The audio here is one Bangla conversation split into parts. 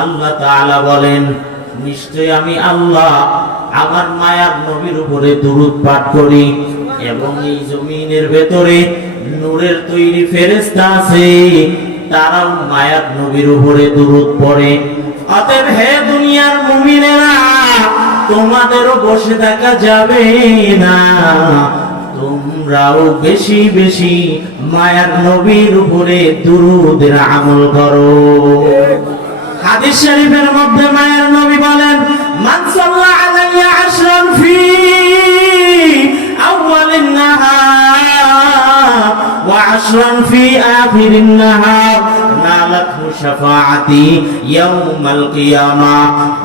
আল্লাহ তাআলা বলেন নিশ্চয় আমি আল্লাহ, আমার মায়ার নবীর উপরে দুরূদ পাঠ করি এবং এই জমিনের ভেতরে নূরের তৈরি ফেরেশতা আছে, তারাও মায়ার নবীর উপরে দুরূদ পড়ে। অতএব হে দুনিয়ার মুমিনেরা, তোমাদেরও বসে থাকা যাবে না। তোমরাও বেশি বেশি মায়ার নবীর উপরে দুরুদের আমল করো। হাদিস শরীফের মধ্যে মায়ের নবী বলেন, মান সাল্লা আলাইয়া আশরান ফি আউয়ালিন নাহার ওয়া আশরান ফি আখিরিন নাহার শাফাআতি ইয়াউমাল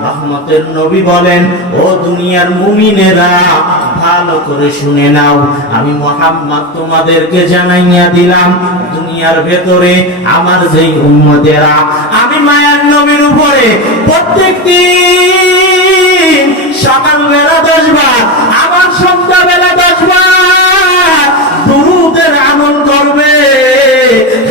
রহমতের নবী বলেন, ও দুনিয়ার মুমিনেরা, ভালো করে শুনে নাও। আমি মোহাম্মদ তোমাদেরকে জানাইয়া দিলাম দুনিয়ার ভেতরে আমার যেই উম্মতেরা, আমি মায়ার নবীর উপরে প্রত্যেক দিন সকাল বেলা দশ বার আবার সন্ধ্যা বেলা দশ বার দুরুদের আমল করবে।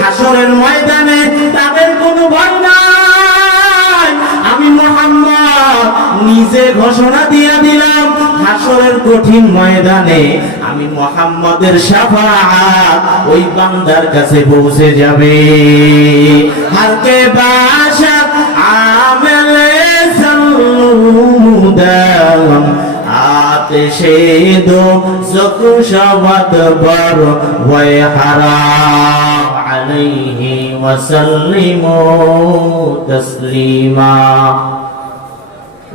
হাসরের ময়দানে তাদের কোনো ভয় নাই। আমি মোহাম্মদ নিজে ঘোষণা দিয়ে দিলাম হাসরের কঠিন ময়দানে আমি মোহাম্মদের সাফাত ওই বান্দার কাছে পৌঁছে যাবে। হালকে বাসাত আমেলে সালুদাম আতেশে দো বর হারাম আলাইহি ওয়াসাল্লিমু তাসলিমা।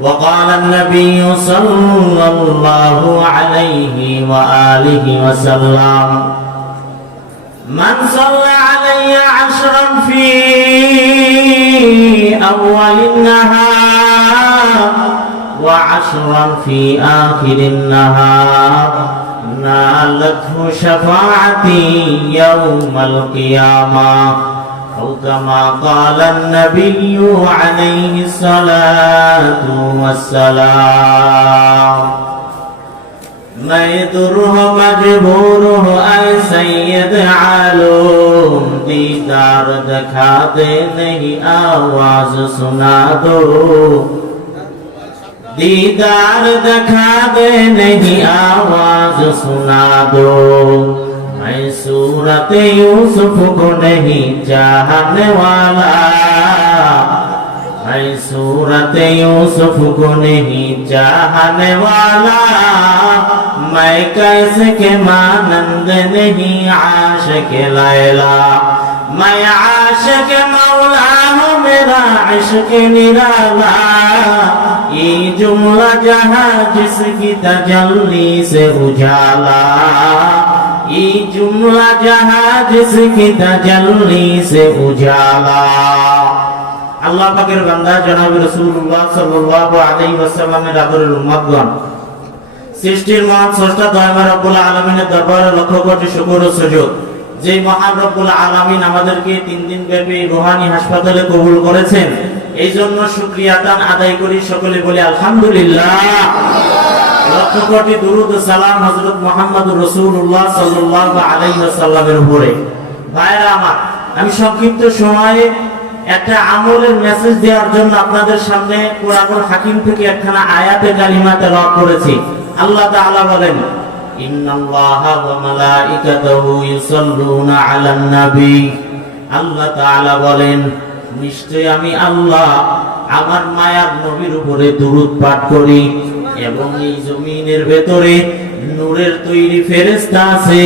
وقال النبي صلى الله عليه وآله وسلم من صلى علي عشرا في أول النهار وعشرا في آخر النهار نالته شفاعتي يوم القيامة. أو كما قال النبي عليه الصلاة والسلام. ما يضره مجبوره أي سيد عالم دیدار دکھا دے نہیں آواز سنا دو. دیدار دکھا نہیں آواز سنا دو. मैं सूरत यूसुफ को नहीं चाहने वाला मैं सूरत यूसुफ को नहीं चाहने वाला मैं कैसे के मानंद नहीं आश के लैला। मैं आश के मौला हूँ, मेरा इश्क निराला। ये जुमला जहाँ जिसकी तजल्ली से उजाला। ये जुमला जहाँ जिसकी तजल्ली से उजाला আল্লাহ পাকের বান্দা জনাব রাসূলুল্লাহ সাল্লাল্লাহু আলাইহি ওয়াসাল্লামের আদরের উম্মতগণ সৃষ্টির মহান স্রষ্টা দয়াময় রব্বুল আলামিনের দরবারে লক্ষ কোটি শুকর ও সুজুদ যে মহান রব্বুল আলামিন আমাদেরকে তিন দিন ব্যাপী রোহানি হাসপাতালে কবুল করেছেন এই জন্য শুকরিয়া তান আদায় করি সকলে বলি আলহামদুলিল্লাহ লক্ষ কোটি দুরুদ সালাম হযরত মুহাম্মদুর রাসূলুল্লাহ সাল্লাল্লাহু আলাইহি ওয়াসাল্লামের উপরে। ভাইরা আমার, আমি সংক্ষিপ্ত সময়ে একটা আমলের মেসেজ দেওয়ার জন্য আপনাদের সামনে কোরআনুল হাকিম থেকে একখানা আয়াতে কালিমা তেলাওয়াত করেছি। আল্লাহ তাআলা বলেন, ইন্নাল্লাহা ওয়া মালাইকাতাহু ইউসাল্লুনা আলান নবী। আল্লাহ তাআলা বলেন নিশ্চয় আমি আল্লাহ আমার মায়ার নবীর উপরে দুরূদ পাঠ করি। এবং এই জমিনের ভেতরে নূরের তৈরি ফেরেশতা আছে।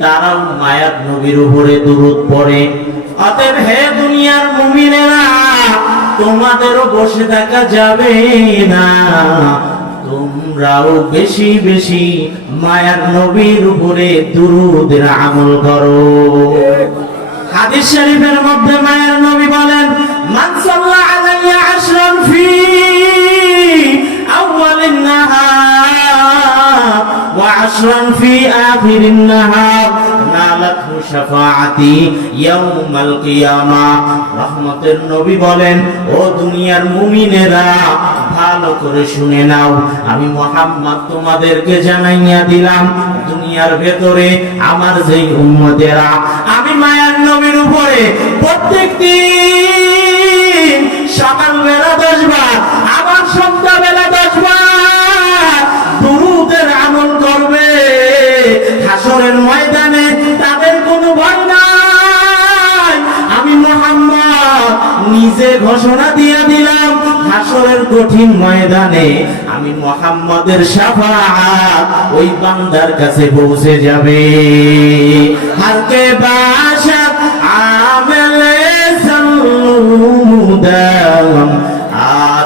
তারাও মায়ার নবীর উপরে দুরূদ পড়ে। অতএব হে দুনিয়ার মুমিনেরা, তোমাদেরও বসে থাকা যাবে না। তোমরাও বেশি বেশি মায়ার নবীর উপরে দুরুদের আমল করো। হাদিস শরীফের মধ্যে মায়ার নবী বলেন, মান আলাইয়া নাহার ওয়া আশরান ফি আখিরিন নাহার নালাতহু শাফাআতি ইয়াউমাল কিয়ামা রহমতের নবী বলেন ও দুনিয়ার মুমিনেরা, ভালো করে শুনে নাও। আমি মোহাম্মদ তোমাদেরকে জানাইয়া দিলাম, দুনিয়ার ভেতরে আমার যেই উম্মতেরা। আমি মায়ার নবীর উপরে প্রত্যেক কঠিন ময়দানে আমি মোহাম্মদের সাফাত ওই বান্দার কাছে পৌঁছে যাবে। হালকে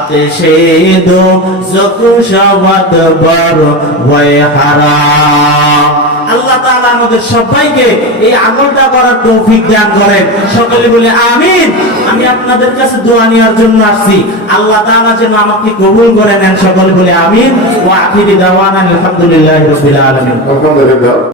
আতেশে দো চকু সবাত বড় ভয় হারাম আল্লাহ তাআলা আমাদের সবাইকে এই আমলটা করার তৌফিক দান করেন। সকলে বলে আমিন। আমি আপনাদের কাছে দোয়া নেওয়ার জন্য আসছি। আল্লাহ তাআলা যেন আমাকে কবুল করে নেন সকলে বলে আমিন। ওয়া আখিরি দাওয়ানা আলহামদুলিল্লাহি রাব্বিল আলামিন। আলহামদুলিল্লাহ